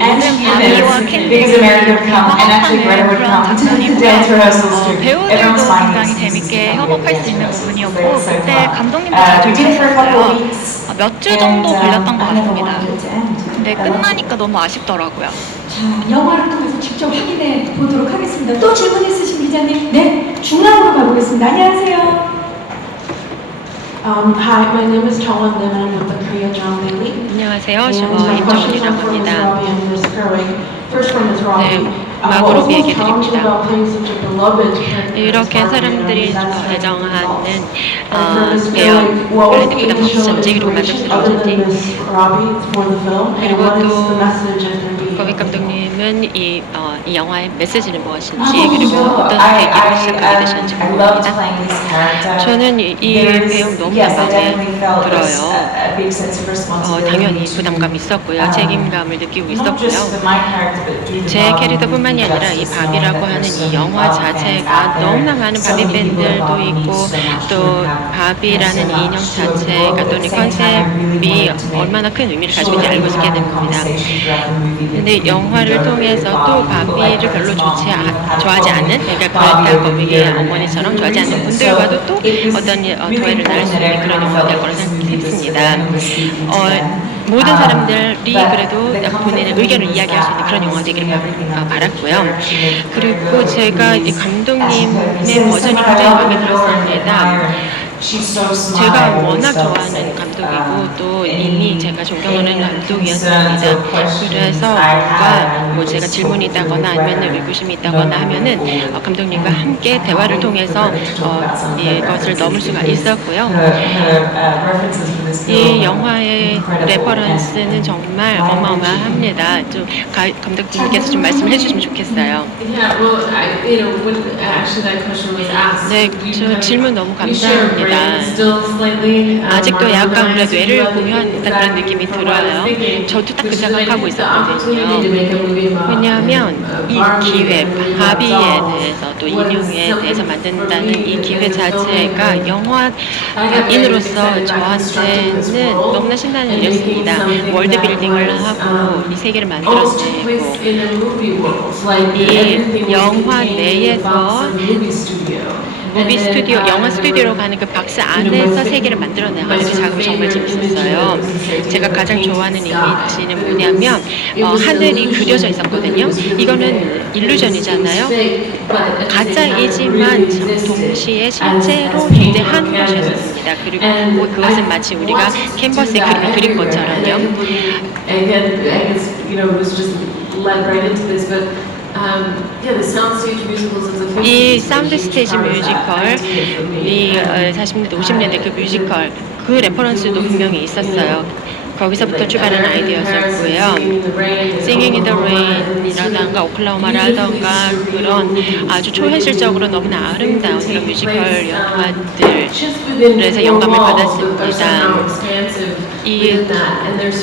And 모든 바비와 humans, 켄들이 because America would come, and actually Greta would 그런 come to the dance 장면이고요. rehearsals too. Everyone 배우들도 was finding 굉장히 excuses 재밌게 to 협업할 do 수 있는 dance 부분이었고 rehearsals. So 그때 fun. 감독님도 We 자주 did it for a couple of 하셨어요. weeks. 몇 주 정도 걸렸던 것 I never 같습니다. wanted it to end. 근데 끝나니까 너무 아쉽더라고요. 자, 영화를 통해서 직접 확인해 보도록 하겠습니다. 또 질문 있으신 기자님? 네, 중앙으로 가보겠습니다. 안녕하세요. Hi, my name is Cheon Lim and I'm with the Korea Drama Daily. 안녕하세요. And 저 my questions 임정은이라고 are for Ms. 합니다. Robbie and Ms. Kerwin. First one is Robbie. 네, What was 마고로비 most 얘기 challenging 드립니다. about playing such a beloved character as 이렇게 Barbie 사람들이 and that's 애정하는 And for Ms. 배우 Kerwin, what was 브래드 the 피터 initial 없었는지 그리고 inspiration other than 만족스러웠는지 Ms. Robbie for the film? And 그리고 what is 또 the message and the 거기 감독님은 이 영화의 메시지는 무엇인지 Oh, 그리고 sure. 어떤 계기로 시작하게 되셨는지 I loved 궁금합니다. playing this character. 저는 이 배우 너무 Yes, I 마음에 definitely felt 들어요. a big sense of responsibility. 당연히 부담감이 있었고요. 책임감을 느끼고 Not just 있었고요. for my character, but do the 제 Barbie 캐릭터뿐만이 movie 아니라 이 justice, 바비라고 knowing 하는 that there's 이 so 영화 many Barbie 자체가 fans out there. 너무나 많은 So 바비 many people that 팬들도 Barbie 있고 means so much 또 to have 바비라는 so 인형 much to 자체가 absorb. 또는 At the same time, I really 컨셉이 wanted to make 얼마나 큰 의미를 가지고 sure 있는지 that 알고 we 있게 have a 됩니다. conversation throughout the movie that 근데 we 영화를 know 통해서 that 또 Barbie people 바비를 like 별로 Greta's mom have 좋아하지 had 않는, problems 그러니까 with Barbie 그레타 over the 거북이의 years and 어머니처럼 for 좋아하지 않는 reasons. 분들과도 또 So it was 어떤 really 대화를 나눌 수 important 있는 that 그런 everyone 영화가 될 felt 거라 this movie was for 생각했습니다. them and was speaking to them. 모든 사람들이 But 그래도 the 본인의 conflict 의견을 was 이야기할 수 있는 that 그런 I 영화 was 되기를 doing everything I could 바랐고요. to actually make it 그리고 very 제가 이 good. 감독님의 As 버전이 I 굉장히 love 마음에 and adore and 들었습니다. admire, she's so smart. 제가 I always 워낙 felt 좋아하는 safe. 감독이고 또 이미 제가 존경하는 Any 감독이었습니다. concerns or questions 그래서 I 뭔가 had, 뭐 제가 질문이 있다거나 아니면 의구심이 있다거나 하면은 감독님과 함께 대화를 통해서 이것을 넘을 수가 있었고요. 이 영화의 레퍼런스는 정말 어마어마합니다. 좀 감독님께서 좀 말씀을 해주시면 좋겠어요. Yeah, well, when actually that question was asked, 네, 저 질문 너무 감사합니다. 아직도 약간 우리가 뇌를 공유한다 그런 느낌이 들어요. 저도 딱 그 생각하고 있었거든요. 왜냐하면 이 기회, 바비에 대해서 또 인형에 대해서 만든다는 이 기회 자체가 영화인으로서 저한테는 너무나 신나는 일이었습니다. 월드 빌딩을 하고 이 세계를 만들어내고 이 영화 내에서 무비 스튜디오, 영화 스튜디오로 가는 그 박스 안에서 세계를 만들어내는 그 작업이 정말 재밌었어요. 제가 가장 좋아하는 이미지는 뭐냐면 하늘이 그려져 있었거든요. 이거는 일루전이잖아요. 가짜이지만 동시에 실제로 존재하는 것이었습니다. 그리고 그것은 마치 우리가 캔버스에 그림을 그린 것처럼요. 이 사운드 스테이지 뮤지컬, 이 40년대, 50년대 그 뮤지컬, 그 레퍼런스도 분명히 있었어요. 거기서부터 출발한 아이디어였었고요. Singing in the Rain이라던가 오클라호마라던가 그런 아주 초현실적으로 너무나 아름다운 그런 뮤지컬 영화들에서 영감을 받았습니다. 이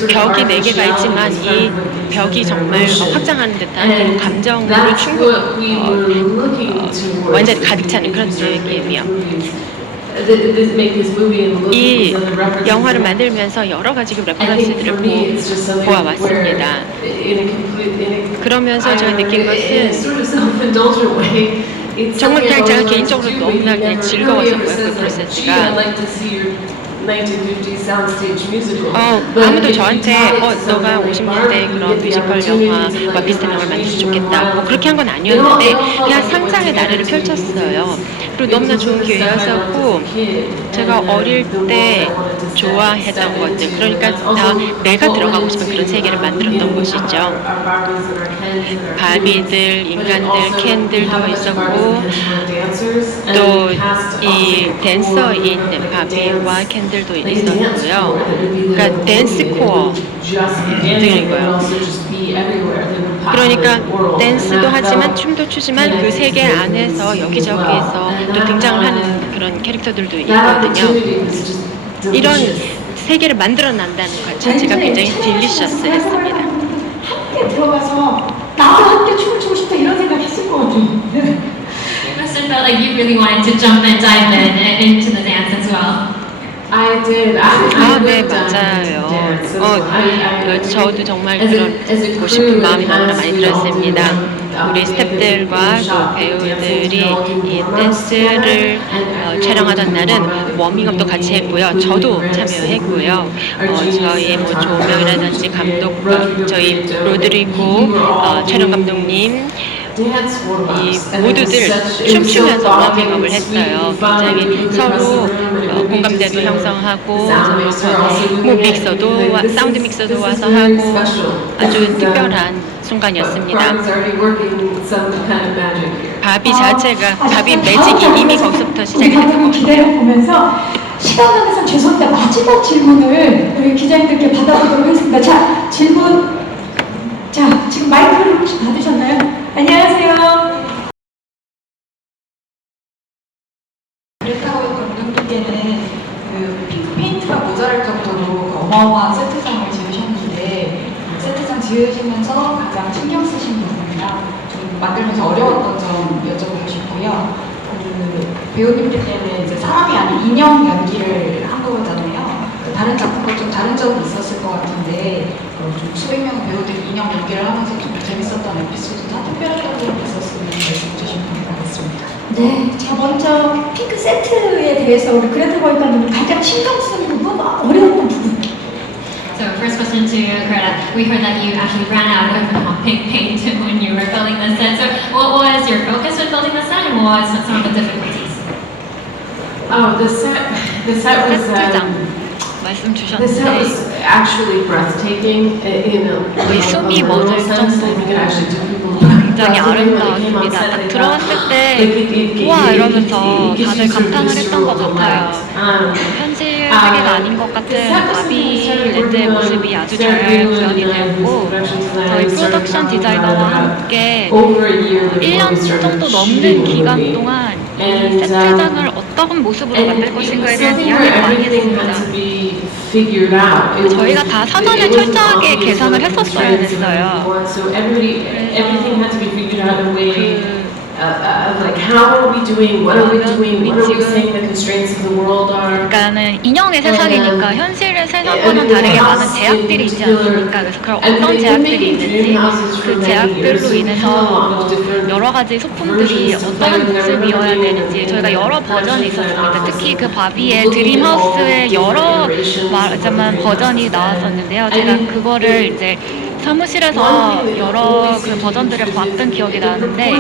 벽이 4개가 있지만 이 벽이 정말 확장하는 듯한 감정으로 완전히 가득 차는 그런 느낌이요. 이 영화를 만들면서 여러 가지 그 레퍼런스들을 보아왔습니다. 그러면서 제가 느낀 것은 정말 그냥 제가 개인적으로 너무나 그냥 즐거웠었고요. 그 프로세스가. 아무도 저한테 너가 50년대 그런 뮤지컬 영화와 비슷한 영화를 만들면 좋겠다 뭐 그렇게 한 건 아니었는데 그냥 상상의 나래를 펼쳤어요. 그리고 너무나 좋은 기회였었고 제가 어릴 때 좋아했던 것들, 그러니까 다 내가 들어가고 싶은 그런 세계를 만들었던 것이죠. 바비들, 인간들, 켄들도 있었고 또 이 댄서인 바비와 켄들도 있었고요. 그러니까 댄스 코어들이고요. 그러니까 댄스도 하지만 춤도 추지만 그 세계 안에서 여기저기에서 또 등장을 하는 그런 캐릭터들도 있거든요. 이런 세계를 만들어낸다는 것 자체가 굉장히 딜리셔스했습니다. 함께 들어가서 really wanted to jump and dive into the dance as well. I did. 네, 맞아요. 저도 정말 그런 싶은 마음이 너무나 많이 들었습니다. 우리 스태프들과 또 배우들이 이 댄스를 촬영하던 날은 워밍업도 같이 했고요. 저도 참여했고요. 저희 뭐 조명이라든지 감독과 저희 로드리고 촬영 감독님 이 모두들 춤추면서 워밍업을 했어요. 굉장히 서로 공감대도 형성하고 서로 뭐 믹서도 사운드 믹서도 와서 하고 아주 특별한 순간이었습니다. 바비 자체가 바비 매직이 이미 거기서부터 시작이 됐던 것 같아요. 기대를 보면서 시간 관계상 죄송한데 마지막 질문을 우리 기자님들께 받아보도록 하겠습니다. 자, 질문. 자, 지금 마이크를 혹시 받으셨나요? 안녕하세요. 그레타 거이 감독님께는 그 핑크 페인트가 모자랄 정도로 어마어마한 세트장을 지으셨는데 세트장 지으시면서 가장 신경 쓰신 부분이나 좀 만들면서 어려웠던 점 여쭤보고 싶고요. 그 배우님들께는 이제 사람이 아닌 인형 연기를 한 거잖아요. 그 다른 작품과 좀 다른 점이 있었을 것 같은데 좀 수백 명의 배우들이 인형 연기를 하면서 좀 재밌었던 에피소드나 특별했던 점이 있었으면 말씀 주시면 감사하겠습니다. 네, 자 먼저 핑크 세트에 대해서 우리 그레타 거이 감독님 가장 신경 쓰는 부분, 어려웠던 부분. So first question to Greta. We heard that you actually ran out of pink paint when you were building the set. So what was your focus with building the set and what was some of the difficulties? Oh, the set was 말씀 the set 주셨는데 was actually breathtaking in a 숨이 literal 멎을 sense that we could 정도로 actually do people 굉장히 아름다웠습니다. 딱 들어왔을 때 우와 이러면서 다들 감탄을 했던 것 같아요. 현실 세계가 아닌 것 같은 바비랜드의 모습이 아주 잘 구현이 되었고 저희 프로덕션 디자이너와 함께 1년 정도 넘는 기간 동안 이 세트장을 어떤 모습으로 만들 것인가에 대한 이야기를 많이 했습니다. 저희가 다 사전에 철저하게 계산을 했었어야 됐어요. Everything had to be figured out in a way of like how are we doing, what are we doing, what are we saying the constraints of the world are. 그러니까는 인형의 세상이니까 현실의 세상과는 다르게 많은 제약들이 있지 않습니까? 그래서 그런 어떤 제약들이 있는지 그 제약들로 인해서 여러 가지 소품들이 어떠한 모습이어야 되는지 저희가 여러 버전이 있었습니다. 특히 그 바비의 드림하우스의 여러 말하자면 버전이 나왔었는데요. 제가 그거를 이제 사무실에서 여러 그 버전들을 봤던 기억이 나는데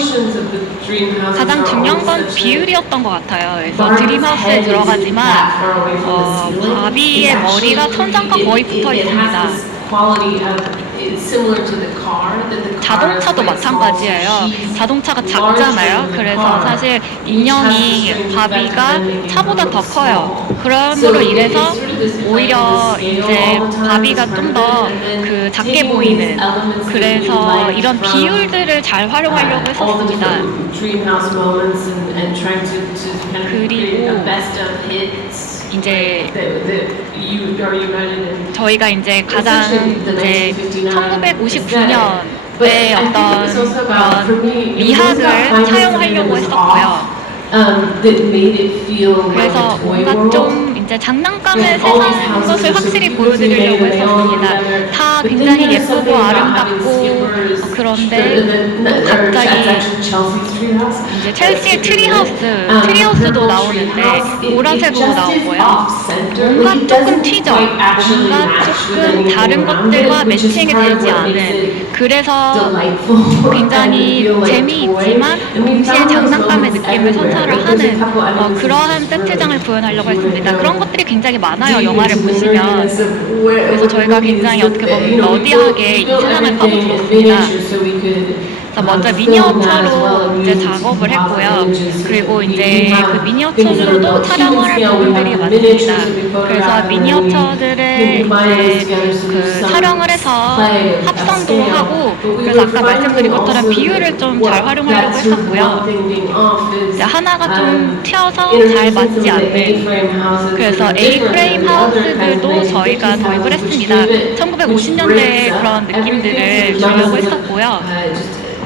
가장 중요한 건 비율이었던 것 같아요. 그래서 드림하우스에 들어가지만 바비의 머리가 천장과 거의 붙어 있습니다. 자동차도 마찬가지예요. 자동차가 작잖아요. 그래서 사실 인형이 바비가 차보다 더 커요. 그럼으로 인해서 오히려 이제 바비가 좀 더 그 작게 보이는 그래서 이런 비율들을 잘 활용하려고 했었습니다. 그리고 이제 저희가 이제 가장 이제 1959년의 어떤 그런 미학을 차용하려고 했었고요. 그래서 뭔가 좀 이제 장난감의 세상인 것을 확실히 보여드리려고 했었습니다. 다 굉장히 예쁘고 아름답고 그런데 또 갑자기 이제 첼시의 트리하우스도 나오는데 보라색으로 나오고요. 뭔가 조금 튀죠. 뭔가 조금 다른 것들과 매칭이 되지 않은 그래서 굉장히 재미있지만 동시에 장난감의 느낌을 선사를 하는 그러한 세트장을 구현하려고 했습니다. 그런 것들이 굉장히 많아요. 영화를 보시면. 그래서 저희가 굉장히 어떻게 보면 러디하게 이 세상을 파고들었습니다. 그래서 먼저 미니어처로 이제 작업을 했고요. 그리고 이제 그 미니어처로도 촬영을 할 부분들이 많습니다. 그래서 미니어처들을 이제 그 촬영을 해서 합성도 하고 그래서 아까 말씀드린 것처럼 비율을 좀 잘 활용하려고 했었고요. 이제 하나가 좀 튀어서 잘 맞지 않는 그래서 A-프레임 하우스들도 저희가 도입을 했습니다. 1950년대의 그런 느낌들을 주려고 했었고요.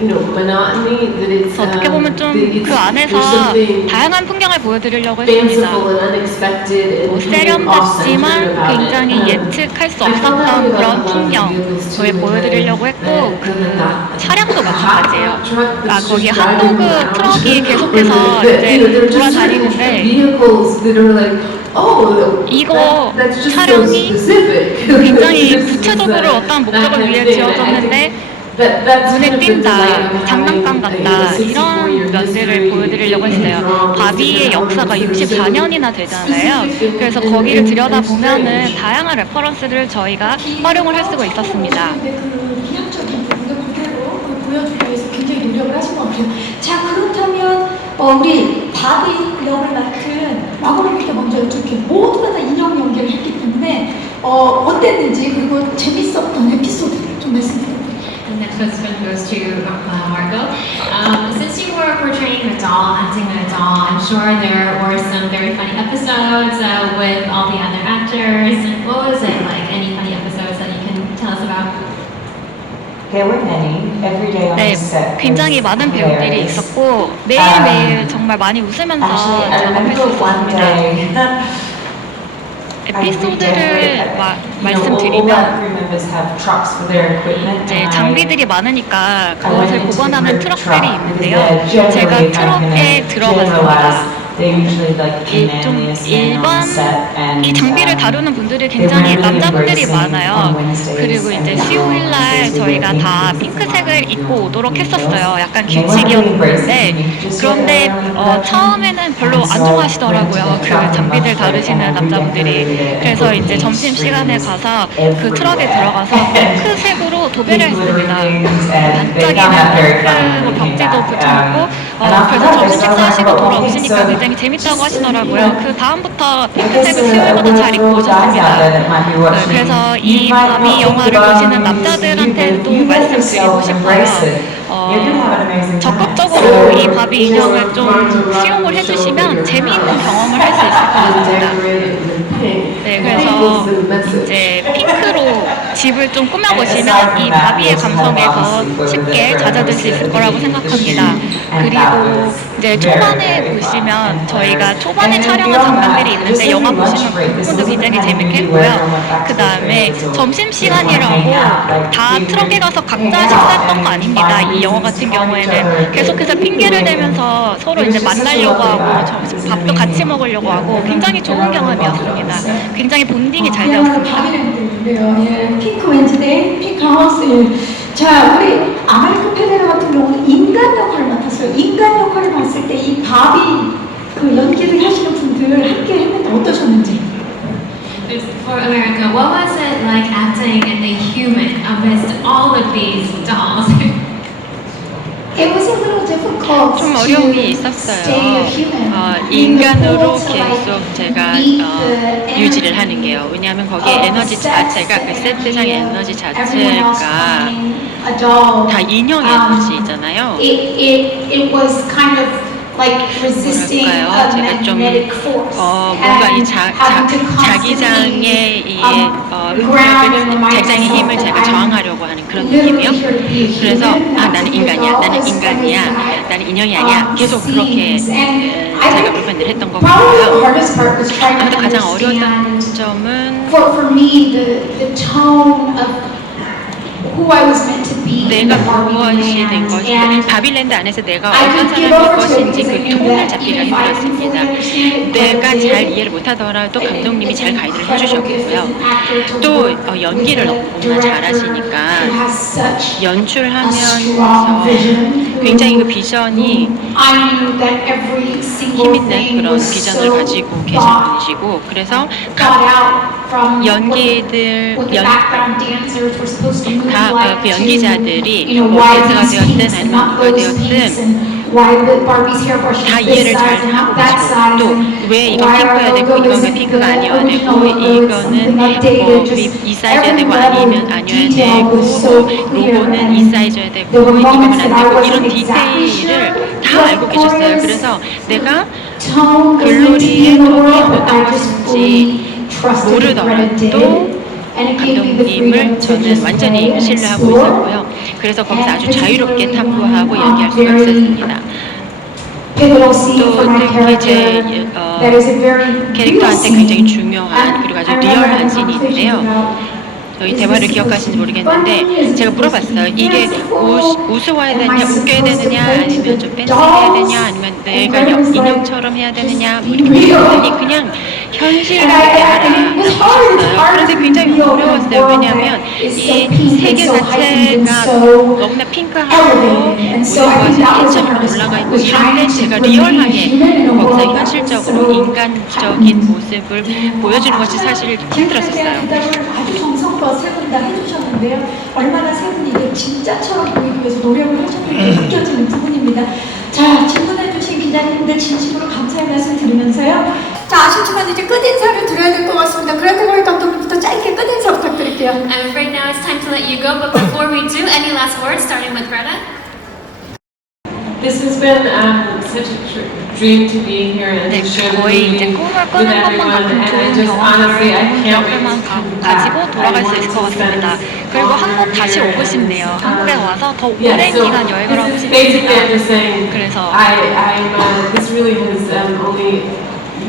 monotony, that it's 어떻게 보면 좀 그 안에서 다양한 풍경을 보여드리려고 했습니다. fanciful and unexpected and 뭐 kind of off-centered 세련됐지만 about it. 굉장히 예측할 수 없었던 그런 풍경 저희 보여드리려고 했고 그 차량도 마찬가지예요. 거기 핫도그 트럭이 계속해서 이제 돌아다니는데 이거 차량이 굉장히 구체적으로 어떤 목적을 위해 지어졌는데 눈에 띈다, 장난감 같다 이런 면들을 보여드리려고 했어요. 바비의 역사가 64년이나 되잖아요. 그래서 거기를 들여다보면은 다양한 레퍼런스를 저희가 활용을 할 수가 있었습니다. 그 기념적인 부분을 그대로 보여주기 위해서 굉장히 노력을 하신 것 같아요. 자, 그렇다면 우리 바비 역을 맡은 마고로비께 먼저 여쭙게 모두가 다 인형 연기를 했기 때문에 어땠는지 그리고 재밌었던 에피소드를 좀 말씀 부탁드립니다. The next question goes to Marco. Since you were portraying a doll, acting a doll, I'm sure there were some very funny episodes with all the other actors. And what was it like? Any funny episodes that you can tell us about? There were many. Every day on 네, the set. 굉장히 was 많은 배우들이 hilarious. 있었고 매일매일 정말 많이 웃으면서 Actually, I 작업할 수 remember one 있었습니다. day. 에피소드를 All 말씀드리면 the crew members have trucks for their equipment. 이제 and 장비들이 많으니까 I went 그것을 into the 보관하는 group 트럭들이 truck 있는데요. because they're 제가 generally kind of 트럭에 gonna 들어갔습니다. generalize. They usually like come in, 좀 they stand on 일반 set and 이 장비를 다루는 분들이 they were 굉장히 really 남자분들이 embracing on 많아요. Wednesdays 그리고 and 이제 on 수요일 날 Wednesdays we 저희가 would 다 meet 핑크색을 and 입고 오도록 meet 했었어요. 약간 and they weren't really 규칙이었는데 embracing me just 그런데 yet early in production. 처음에는 별로 And 안 so I 좋아하시더라고요. went to 그 the truck 장비들 and 다루시는 I 남자분들이. redecorated it 그래서 and 이제 put 점심 시간에 paint 가서 그 everywhere. 트럭에 들어가서 핑크색으로 도배를 Pink glittering 했습니다. things, and they found 반짝이는 that very funny 핑크 when they came 벽지도 back. 붙여놓고 And after 그래서 that, they 점심 started 식사하시고 talking about 돌아오시니까 so 굉장히 재밌다고 just, 하시더라고요. 그 다음부터 I guess 핑크색을 there 수요일마다 are 잘 입고 guys out 오셨습니다. there that might be watching. 그래서 You 이 might not 바비 think 영화를 about 보시는 movies, 남자들한테도 you let 말씀드리고 yourself 싶어요. embrace it. You do have an amazing time. 적극적으로 이 바비 인형을 좀 수용을 해주시면 재미있는 경험을 할 수 있을 것 같습니다. 네, 그래서 이제 핑크로 집을 좀 꾸며보시면 이 바비의 감성에 더 쉽게 잦아들 수 있을 거라고 생각합니다. 그리고 이제 초반에 보시면 저희가 초반에 촬영한 장면들이 있는데 영화 보시면 그 부분도 굉장히 재밌게 했고요. 그 다음에 점심시간이라고 다 트럭에 가서 각자 식사했던 거 아닙니다. 이 영화 같은 경우에는 계속해서 핑계를 대면서 서로 이제 만나려고 하고 밥도 같이 먹으려고 하고 굉장히 좋은 경험이었습니다. 굉장히 본딩이 잘 되었습니다. 바비랜드인데요. 예, 핑크 웬즈데이, 핑크 하우스. 자, 우리 아메리칸 페레라 같은 경우는 인간 역할을 맡았어요. 인간 역할을 봤을 때 이 바비 그 연기를 하시는 분들 함께 했는데 어떠셨는지? For America, what was it like acting a human amidst all of these dolls? It was a little difficult 좀 to 어려움이 stay a 있었어요. human. 인간으로 In the role to, 계속 제가 meet the 유지를 energy 하는 게요. 왜냐하면 거기 of the 에너지 sets 자체가 그 that 세트장의 have 에너지 everyone else 자체가 playing a doll. 다 인형 에너지잖아요. It was kind of like resisting a 뭐랄까요? 제가 좀 magnetic force. 뭔가 이 and having to 자기장의 이 ground 자기장의 힘을 제가 저항하려고 하는 그런 느낌이요. 그래서 나는 인간이야, 나는 인간이야, 나는 인형이 아니야. 계속 그렇게 제가 불편을 했던 것 같고요. 아무래도 가장 어려웠던 점은 For me, the tone of who I was meant to be. 내가 무엇이 된 것인지, 바빌랜드 안에서 내가 어떤 사람일 것인지 그 톤을 잡기가 힘들었습니다. 내가 잘 이해를 못하더라도 감독님이 잘 가이드를 해주셨고요. 또 연기를 너무나 잘하시니까 연출하면서 굉장히 그 비전이 힘있는 그런 비전을 가지고 계신 분이시고, 그래서 각 연기들 그 연기자들이 댄스가 되었든 아니면 누가 되었든 다 이해를 잘 하고 계시고, 또 왜 이건 핑크여야 되고 이건 왜 핑크가 아니어야 되고 이거는 뭐 이 사이즈여야 되고 아니면 아니어야 되고 뭐 로고는 이 사이즈여야 되고 이거면 안 되고 이런 디테일을 다 알고 계셨어요. 그래서 내가 글로리의 톤이 어떤 것인지 모르더라도 감독님을 저는 완전히 신뢰하고 있었고요. 그래서 거기서 아주 자유롭게 탐구하고 얘기할 수가 있었습니다. pivotal scene for 또 my 특히 제 character that is a very real 캐릭터한테 scene. 굉장히 중요한 그리고 아주 리얼한 씬이 있는데요. 저희 대화를 기억하시는지 모르겠는데 제가 물어봤어요. 이게 우스워야 되냐, 웃겨야 되느냐, 아니면 좀 댄스해야 되냐, 아니면 내가 인형처럼 해야 되느냐, 뭐 이렇게 물어봤더니 그냥 현실감있게 하라라고 하셨어요. 그런데 굉장히 어려웠어요. 왜냐하면 이 세계 자체가 너무나 핑크하고 모든 것이 신점으로 올라가 있고 이런데 제가 리얼하게 거기서 현실적으로 인간적인 모습을 보여주는 것이 사실 힘들었었어요. 아주 정성껏 세 분 다 해주셨는데요. 얼마나 세 분이 이게 진짜처럼 보이기 위해서 노력을 하셨는지 느껴지는 부분입니다. 자, 질문해주신 기자님들 진심으로 감사의 말씀 드리면서요. 자, 아쉽지만 이제 끝인사를 드려야 될 것 같습니다. 그레타 거이 감독님부터 짧게 끝인사 부탁드릴게요. I'm afraid now it's time to let you go, but before we do, any last words, starting with Greta? This has been such a dream to be here and 네, to share the 거의 이제 movie 꿈을 with 꾸는 것만 everyone. 같은 And I 좋은 just honestly, I 경험을 can't wait 여러분만 to come 가지고 back. 돌아갈 I 수 want 있을 to 것 같습니다. spend 그리고 한국 다시 오고 싶네요. 한국에 와서 더 오랜 기간 여행을 하고 basically I'm just 싶습니다. saying, 그래서 this really has only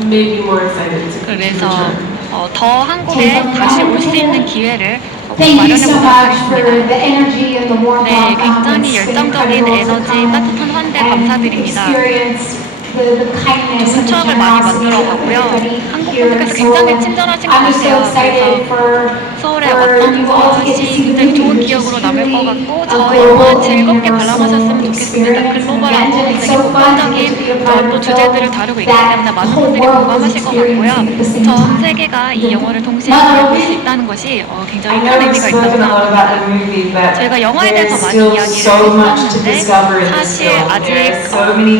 made me more excited to 그래서 return. 더 한국에 다시 올 수 있는 기회를 Thank you 마련해 so 보도록 much for 하겠습니다. the energy and the warm 네, welcome. 굉장히 It's been 열정적인 incredible to 에너지, come 따뜻한 환대 and 감사드립니다. experience the kindness 좋은 and the 추억을 많이 generosity 만들어 of 가고요. everybody 한국 here in 분들께서 굉장히 Seoul. 친절하신 것 I'm just so 같아요. excited for 서울의 you 어떤 all to get to 것이 see the 굉장히 좋은 movie, which is 기억으로 남을 것 truly 같고 a 저희 global 영화 and 즐겁게 universal 관람하셨으면 좋겠습니다. experience. And 글로벌하고 again, it's 굉장히 so fun to 폭발적인 get to be a part 또 of 주제들을 다루고 있기 that 때문에 많은 whole 분들이 world was 공감하실 것 같고요. experiencing at the same 전 time. 세계가 이 영화를 동시에 볼 수 있다는 것이 굉장히 큰 의미가 있다고 생각합니다. 저희가 영화에 대해서 많이 이야기를 했었는데 사실 아직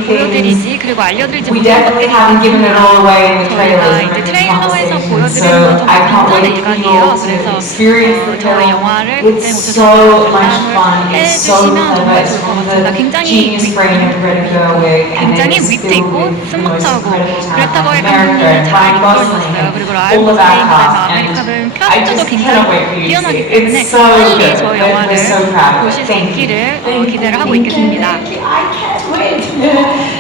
보여드리지 그리고 알려드리지 못한 것들이 많습니다. 저희가 이제 트레일러에서 보여드리는 건 정말 빈잔의 일각이에요. 그래서 저희 영화를 극장에 오셔서 관람을 해주시면 정말 좋을 것 같습니다. 굉장히 위트 있고 스마트하고 그레타 거이 감독님이 잘 이끌어주셨어요. 그리고 라이브 고슬링 그다음에 아메리카는 캐스트도 굉장히 뛰어나기 때문에 빨리 저희 영화를 보실 수 있기를 기대를 하고 있겠습니다. I can't wait.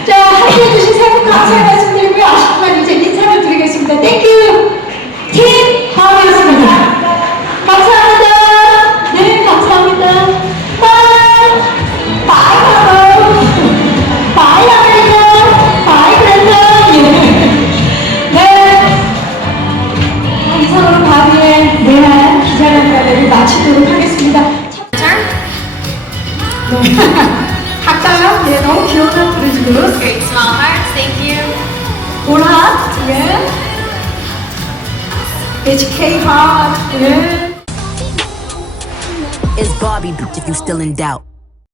자, 함께해주신 세 분 감사의 말씀드리고요. 아쉽지만 이제 인사를 드리겠습니다. Thank you. 팀 하우였습니다. 감사합니다. 네, 감사합니다. Bye. Bye, 하우. Bye, 아메리카. Bye, 그레타. 네. 이상으로 바비의 내한 기자간담회를 마치도록 하겠습니다. 네. 갈까요? 예, 너무 귀여운 브리즈로. Great small hearts, thank you. 올하, 예. HK Heart, 예. It's Barbie, bitch, if you still in doubt.